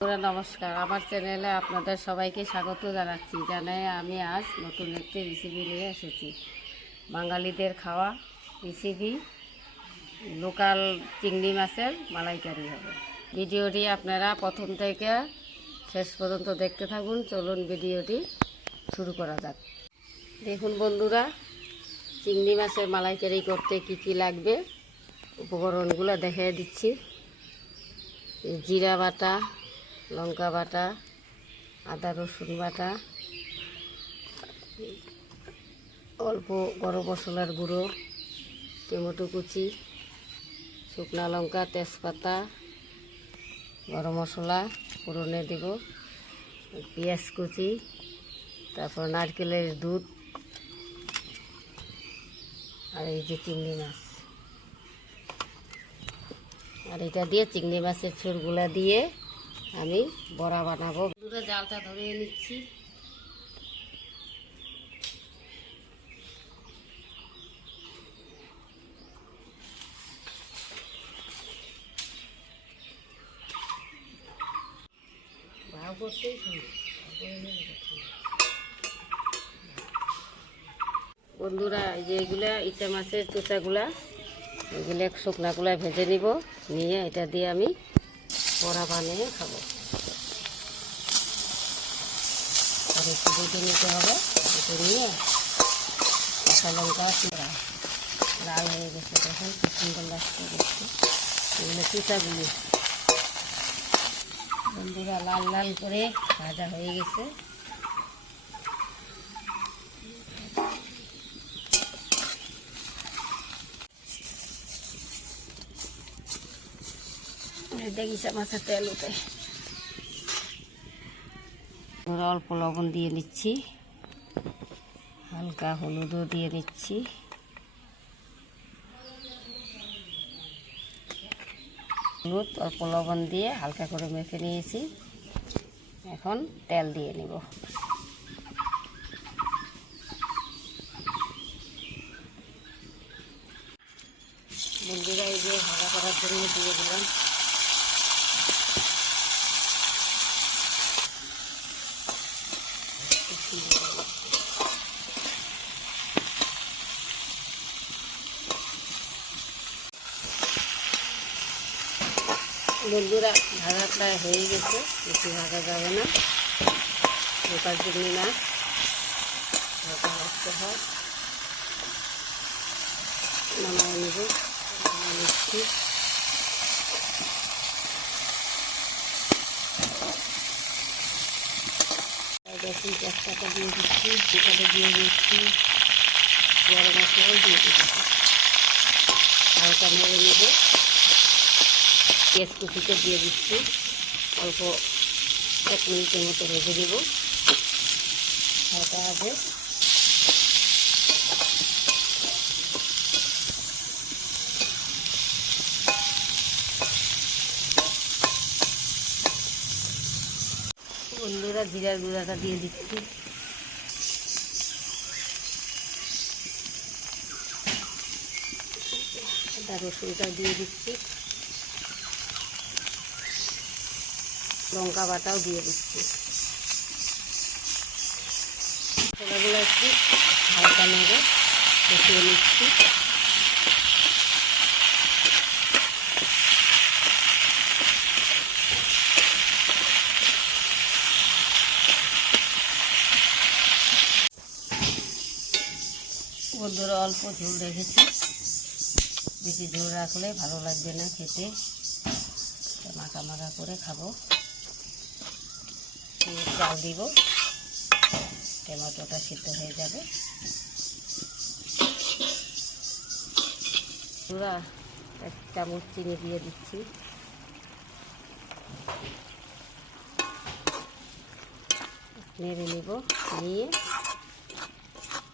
নমস্কার, আমার চ্যানেলে আপনাদের সবাইকে স্বাগত জানাচ্ছি। আমি আজ নতুন একটি রেসিপি নিয়ে এসেছি। বাঙালিদের খাওয়া রেসিপি, লোকাল চিংড়ি মাছের মালাইকারি হবে। ভিডিওটি আপনারা প্রথম থেকে শেষ পর্যন্ত দেখতে থাকুন। চলুন ভিডিওটি শুরু করা যাক। দেখুন বন্ধুরা, চিংড়ি মাছের মালাইকারি করতে কি কি লাগবে উপকরণগুলো দেখিয়ে দিচ্ছি। জিরা বাটা, লঙ্কা বাটা, আদা রসুন বাটা, অল্প গরম মশলার গুঁড়ো, টমেটো কুচি, শুকনো লঙ্কা, তেজপাতা, গরম মশলা ফোড়নে দেব, পেঁয়াজ কুচি, তারপর নারকেলের দুধ, আর এই যে চিংড়ি মাছ। আর এটা দিয়ে চিংড়ি মাছের ছোড়গুলা দিয়ে আমি বড়া বানাবো। দুটো জালটা ধরিয়ে নিচ্ছি। ভাও করতেই বন্ধুরা, এই যে এগুলা ইচা মাছের চোচাগুলা, এগুলো শুকনাগুলা ভেজে নিব, নিয়ে এটা দিয়ে আমি বড়া বানিয়ে খাবো। আর একটু ভেজে নিতে হবে, এটা নিয়ে কাঁচা লঙ্কা লাল হয়ে গেছে, তখন খুব সুন্দর লাগছে দেখতে। এগুলো চোচাগুলি বন্ধুরা লাল লাল করে ভাজা হয়ে গেছে। দেখি মাছের তেল উঠে। অল্প লবণ দিয়ে নিচ্ছি, হালকা হলুদও দিয়ে নিচ্ছি, হলুদ অল্প লবণ দিয়ে হালকা করে মেখে নিয়েছি। এখন তেল দিয়ে নিব। বন্ধুরা, এই যে ভাজা করার জন্য দিয়ে দিলাম। বন্ধুরা, ভাজা প্রায় হয়ে গেছে, বেশি ভাজা যাবে না। লোকাল চিংড়ি মাছ ভাজা রাখতে হয়। নামায় নেব, নিচ্ছি। দেখুন তেজপাতা দিয়ে দিচ্ছি, সেটাতে দিয়ে দিচ্ছি, গরম মশলাও দিয়ে দিচ্ছি। হালকা নেড়ে নেব, পেঁয়াজ কুচিটা দিয়ে দিচ্ছি। অল্প 1 মিনিটের মতো ভেজে দেব হালকা আগে। বন্ধুরা, জিরার গুঁড়াটা দিয়ে দিচ্ছি। আদা রসুনটা দিয়ে দিচ্ছি, লঙ্কা বাটাও দিয়ে দিচ্ছি। মশলাগুলো একটু হালকা নেড়ে কষিয়ে নিচ্ছি। বন্ধুরা, অল্প ঝোল রেখেছি, বেশি ঝোল রাখলে ভালো লাগবে না খেতে, মাখা মাখা করে খাবো। চাল দিব, টমেটোটা সিদ্ধ হয়ে যাবে। পুরা 1 চামচ চিনি দিয়ে দিচ্ছি। নেড়ে নিব, নিয়ে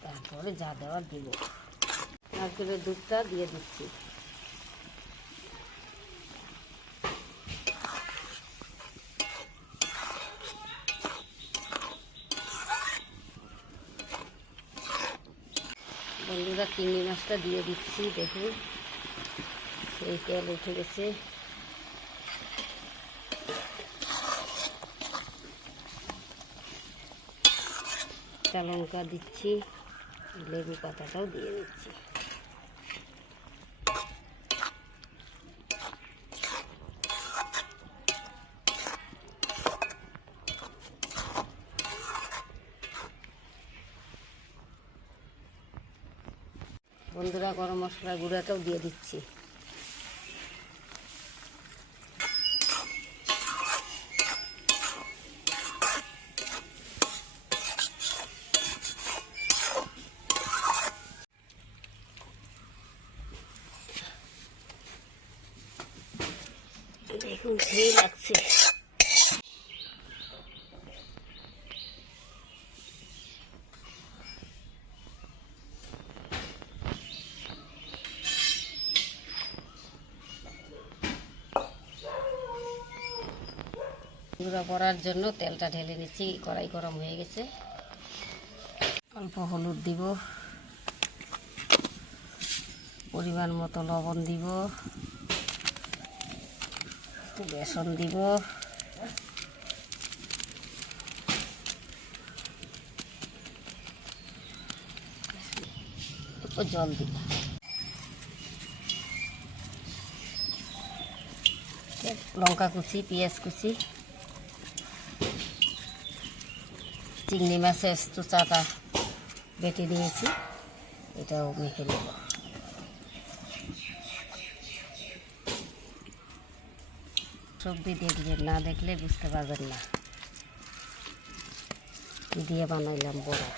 তারপরে যা দেওয়ার দিব। নারকেলের দুধটা দিয়ে দিচ্ছি। বন্ধুরা, চিংড়ি মাছটা দিয়ে দিচ্ছি। দেখুন সেই তেল উঠে গেছে। কাঁচা লঙ্কা দিচ্ছি, লেবু পাতাটাও দিয়ে দিচ্ছি। বন্ধুরা, গরম মশলা গুঁড়াটাও দিয়ে দিচ্ছি। দেখুন সেই লাগছে। গুঁড়া করার জন্য তেলটা ঢেলে নিচ্ছি, কড়াই গরম হয়ে গেছে। অল্প হলুদ দিব, পরিমাণ মতো লবণ দিব, একটু বেসন দিব, একটু জল দিব, লঙ্কা কুচি, পেঁয়াজ কুচি, চিংড়ি মাছের চোচাটা বেটে নিয়েছি, এটাও মেখে নেব। সবজি দেখবেন, না দেখলে বুঝতে পারবেন না কি দিয়ে বানাইলাম বড়া।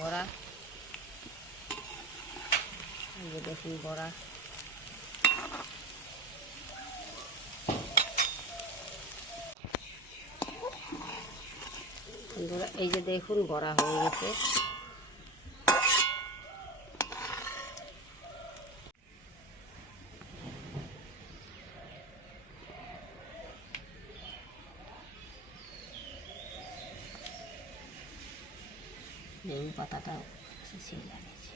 বড়া, এই যে দেখুন বড়া। এই যে দেখুন বড়া হয়ে গেছে। লেবু পাতাটাও সেই লাগিয়েছে।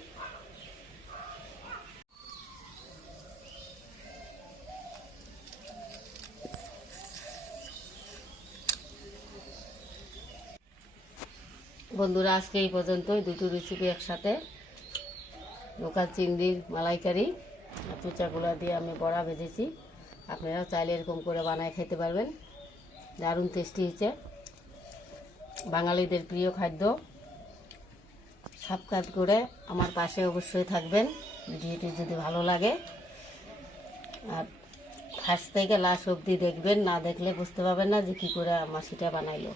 বন্ধুরা, আজকে এই পর্যন্তই। দুটো রেসিপি একসাথে, লোকাল চিংড়ির মালাইকারি আর চুচাগুলা দিয়ে আমি বড়া ভেজেছি। আপনারাও চাইলে এরকম করে বানায় খেতে পারবেন, দারুণ টেস্টি হয়েছে। বাঙালিদের প্রিয় খাদ্য। সাবস্ক্রাইব করে আমার পাশে অবশ্যই থাকবেন ভিডিওটি যদি ভালো লাগে। আর ফার্স্ট থেকে লাস্ট অবধি দেখবেন, না দেখলে বুঝতে পারবেন না যে কী করে মাসিটা বানাইলো।